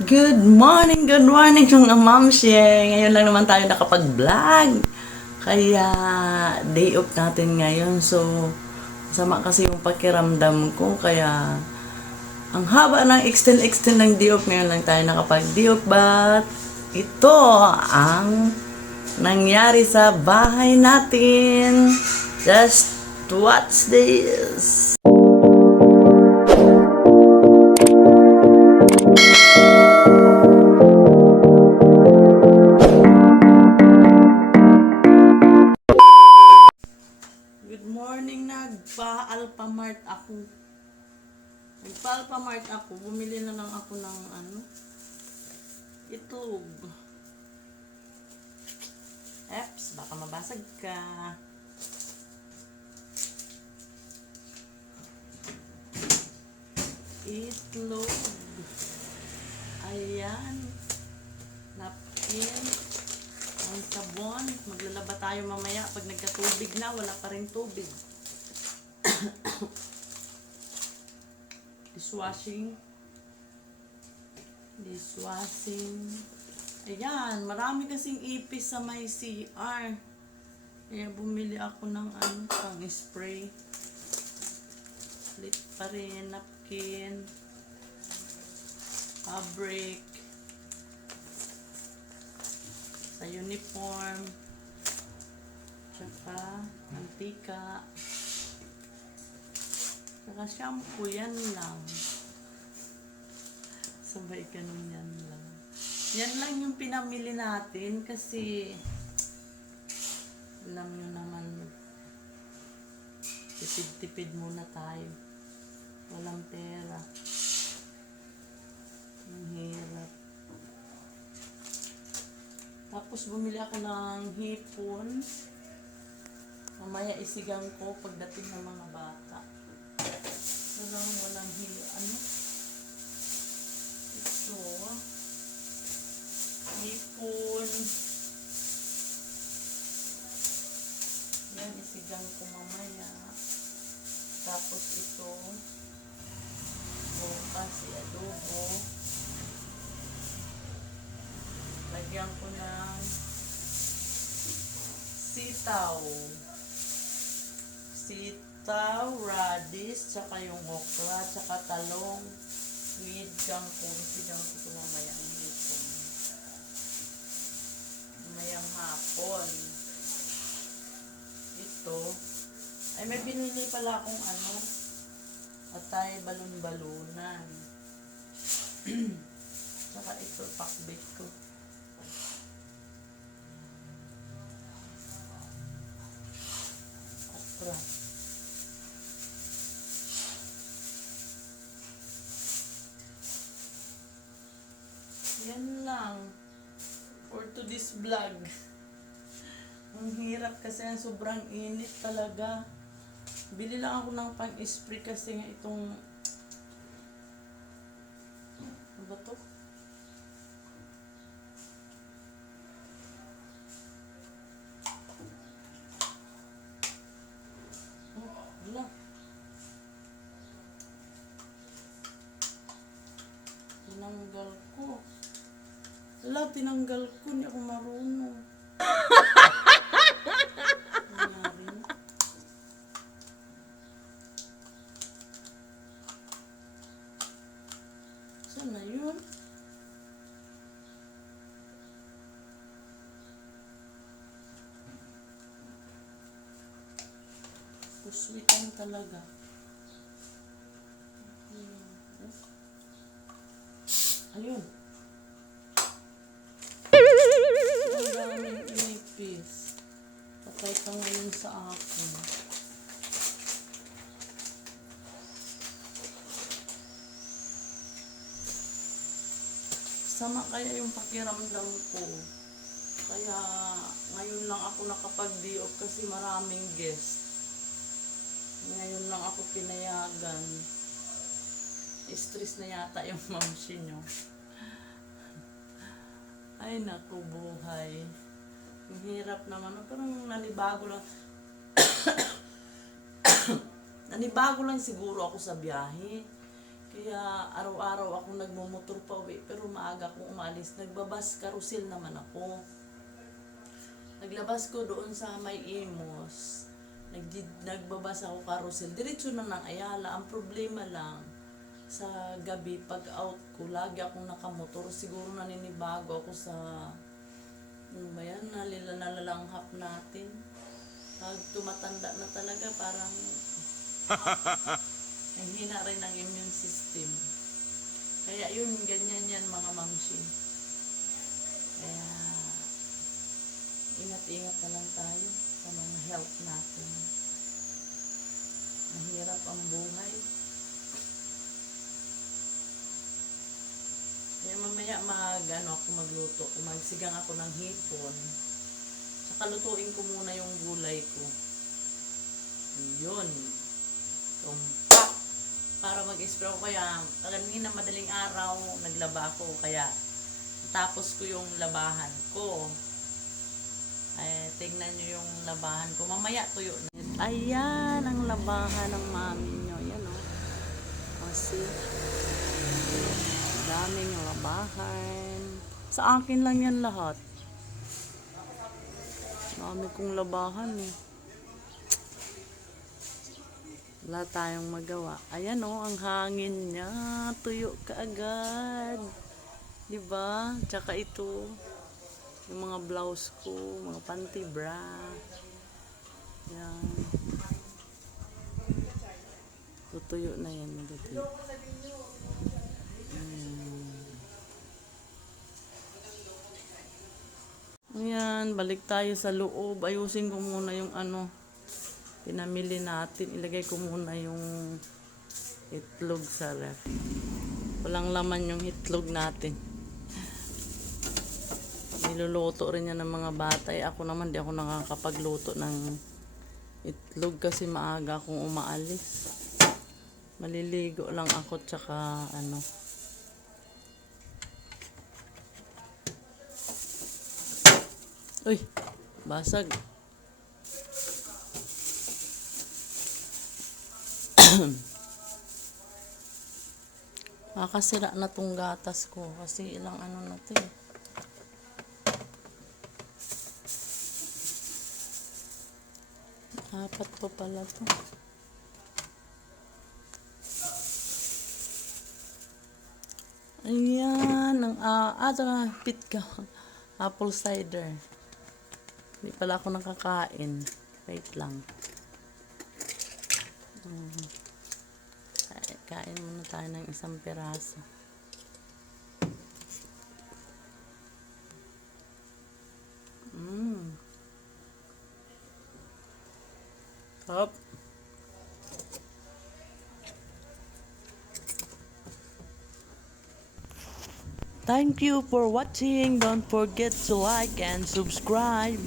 Good morning, good morning mga mamsye. Ngayon lang naman tayo nakapag-vlog. Kaya day off natin ngayon. So, sama kasi yung pakiramdam ko. Kaya ang haba ng extend-extend ng day off. Ngayon lang tayo nakapag-day off. But ito ang nangyari sa bahay natin. Just watch this. Ako. Nagpa-alpamart ako, bumili na lang ako ng ano, itlog. Eps, baka mabasag ka. Itlog. Ayan. Napkin. Ang sabon. Maglalaba tayo mamaya. Pag nagkatubig na, wala pa rin tubig. Dishwashing. Dishwashing. Ayan, marami kasing ipis sa may CR. Kaya bumili ako ng ano, pang spray. Split pa rin, napkin, fabric, sa uniform, tsaka antika, tsaka shampoo, yan lang. Sabay ganun yan lang. Yan lang yung pinamili natin kasi alam nyo naman tipid-tipid muna tayo. Walang pera. Ang hirap. Tapos bumili ako ng hipon. Mamaya isigang ko pagdating ng mga bata. Walang walang hi ano? Ito. Hipon. Yan, isigang ko mamaya. Tapos ito. Bukas, i-adobo. Lagyan ko ng sitaw. Sitaw, radish, tsaka yung okra, tsaka talong with kangkong. Sigang ko mamaya ang hipon. Mamayang hapon. Ito. Ay, may binili pala akong ano. Atay balon-balunan. Tsaka ito, pakbit ko. Okra. Yan lang. For to this vlog. Ang hirap kasi ang sobrang init talaga. Bili lang ako ng pang-spray kasi nga itong... Ano ba to? Oh, wala. Tinanggal ko. Wala, tinanggal ko. Hindi ako marunong. Saan na yun? Kuswitan talaga. Ayun. Ang daming inipis. Patay ka ngayon sa akin. Sama kaya yung pakiramdam ko. Kaya ngayon lang ako nakapag-day off kasi maraming guest. Ngayon lang ako pinayagan. Stress na yata yung mamsi nyo. Ay naku, buhay. Ang hirap naman. Parang nanibago lang. nanibago lang siguro ako sa biyahe. Kaya araw-araw ako nagmumotor pa uwi, pero maaga akong umalis. Nagbabas carousel naman ako. Naglabas ko doon sa may Imos. Nag nagbabas ako carousel. Diretso na ng Ayala. Ang problema lang, sa gabi, pag out ko, lagi akong nakamotor. Siguro naninibago ako sa, ano ba yan, nalila nalalanghap natin. Pag tumatanda na talaga, parang ang hina rin ng immune system. Kaya yun, ganyan yan mga mamshi. Kaya, ingat-ingat na lang tayo sa mga health natin. Mahirap ang buhay. Kaya mamaya mag, ano, ako magluto. Magsigang ako ng hipon. Saka lutuin ko muna yung gulay ko. Yun. Tumpak! Para mag-spray ako kaya kanina madaling araw naglaba ako kaya tapos ko yung labahan ko. Ay, tingnan nyo yung labahan ko. Mamaya tuyo na. Ayan ang labahan ng mami nyo. Yan o. Oh. Kasi, daming labahan. Sa akin lang yan lahat. Dami kong labahan eh. Wala tayong magawa. Ayan o, ang hangin niya. Tuyo ka agad. Diba? Tsaka ito, yung mga blouse ko, mga panty bra. Yan. Tutuyo na yan. Tutuyo. Ayan, balik tayo sa loob. Ayusin ko muna yung ano, pinamili natin. Ilagay ko muna yung itlog sa ref. Walang laman yung itlog natin. Niluluto rin yan ng mga bata. Ako naman, di ako nakakapagluto ng itlog kasi maaga akong umaalis. Maliligo lang ako tsaka ano. Uy, basag. Makasira na tong gatas ko kasi ilang ano na to eh. Apat pa pala to. Ayan, ang ah, ah, ito nga, pitka. Apple cider. Hindi pala ako nakakain. Wait lang. Mm. Kain, kain muna tayo ng isang piraso. Mmm. Top. Thank you for watching. Don't forget to like and subscribe.